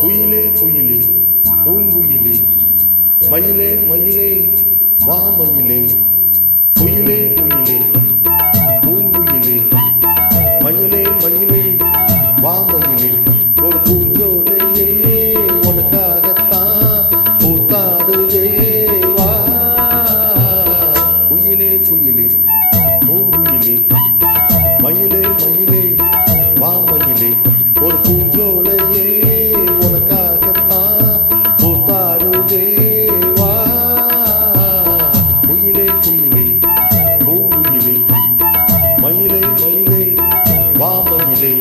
குயிலே குயிலே பூங்குயிலே மயிலே மயிலே வா மயிலே குயிலே குயிலே பூங்குயிலே மயிலே மயிலே வா மயிலே ஒரு பூஞ்சோலையே உனக்காகத்தான் பூத்தாடுவே வா குயிலே குயிலே பூங்குயிலே மயிலே மயிலே வா மயிலே ஒரு பூஞ்சோலையே மயிலே மயிலே வா மயிலே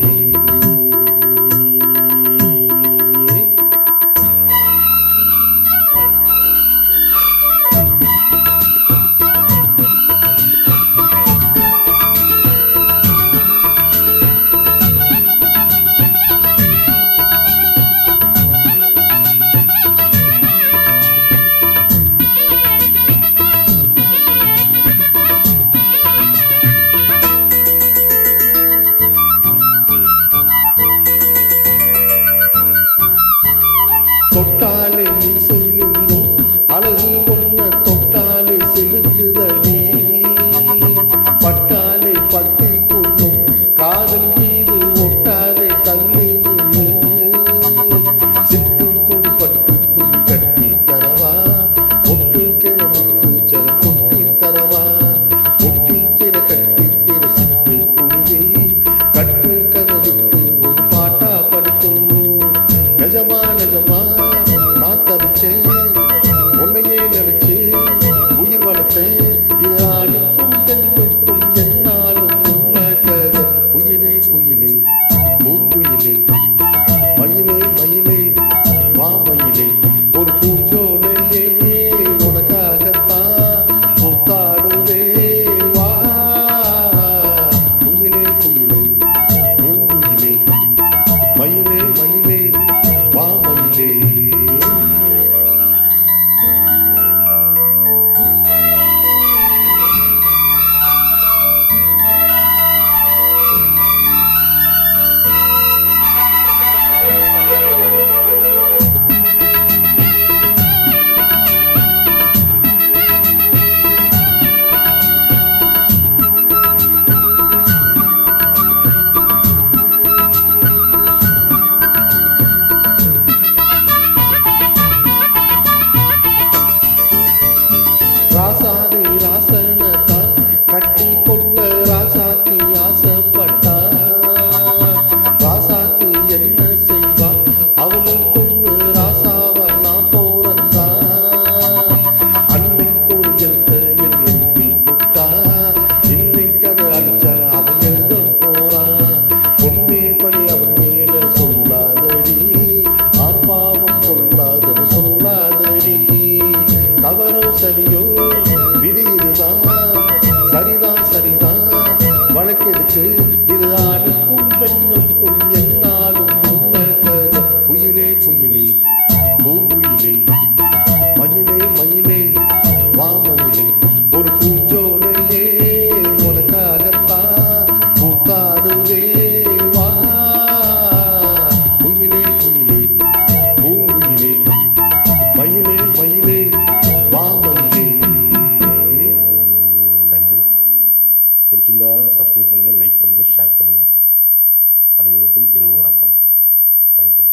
தொட்டாலே நீ செய்யும் அழகு ஒன்ன தொட்டாலே செலுத்துதடி பட்டாலே பத்தி கொள்ளும் காதல் மீது ஒட்டாதே தள்ளி சிட்டுக்கொரு பட்டு துணி கட்டி தரவா ஒட்டு கிற முத்து சர கொட்டி தரவா ஒட்டி கிற கட்டி கிற சிட்டு குருவி கட்டு கதவிட்டு ஒரு பாட்டா படிக்கும் நிஜமா நிஜமா நான் தவிச்சேன் உன்னையே நினைச்சு உயிர் வளர்த்தேன் இது ஆணுக்கும் பெண்ணுக்கும் என்னாலும் உண்மை கதை குயிலே குயிலே பூங்குயிலே மயிலே மயிலே வா மயிலே ஒரு பூஞ்சோலையே உனக்காகத்தான் முத்தாடுவே வா குயிலே குயிலே பூங்குயிலே மயிலே மயிலே வா மயிலே ராசாதி ராசனதா கட்டி கொள்ள ராசாத்தி ஆசைப்பட்டா ராசாத்தி என்ன செய்வா அவளுக்குன்னு ராசாவ நான் போறந்தா அன்னைக்கு ஒரு எழுதி புட்டா இன்னைக்கு அதை அடிச்ச அவன் எழுத போறான் பொன்னே பணி அவன் மேல சொல்லாதடி ஆத்மாவும் கொள்ளாதது சொல்லாதடி தவறோ சரியோ விதி இதுதான் சரிதான் சரிதான் வழக்கெடுக்கு இது ஆணுக்கும் பெண்ணுக்கும் என்னாலும் உண்மை கதை குயிலே குயிலே பூங்குயிலே மயிலே மயிலே வா மயிலே ஒரு பூஞ்சோலையே உனக்காகத்தான் பூத்தாடுவே வா குயிலே குயிலே பூங்குயிலே மயிலே மயிலே வா மயிலே. தேங்க்யூ. பிடிச்சிருந்தா சப்ஸ்கிரைப் பண்ணுங்கள், லைக் பண்ணுங்கள், ஷேர் பண்ணுங்கள். அனைவருக்கும் இரவு வணக்கம். தேங்க்யூ.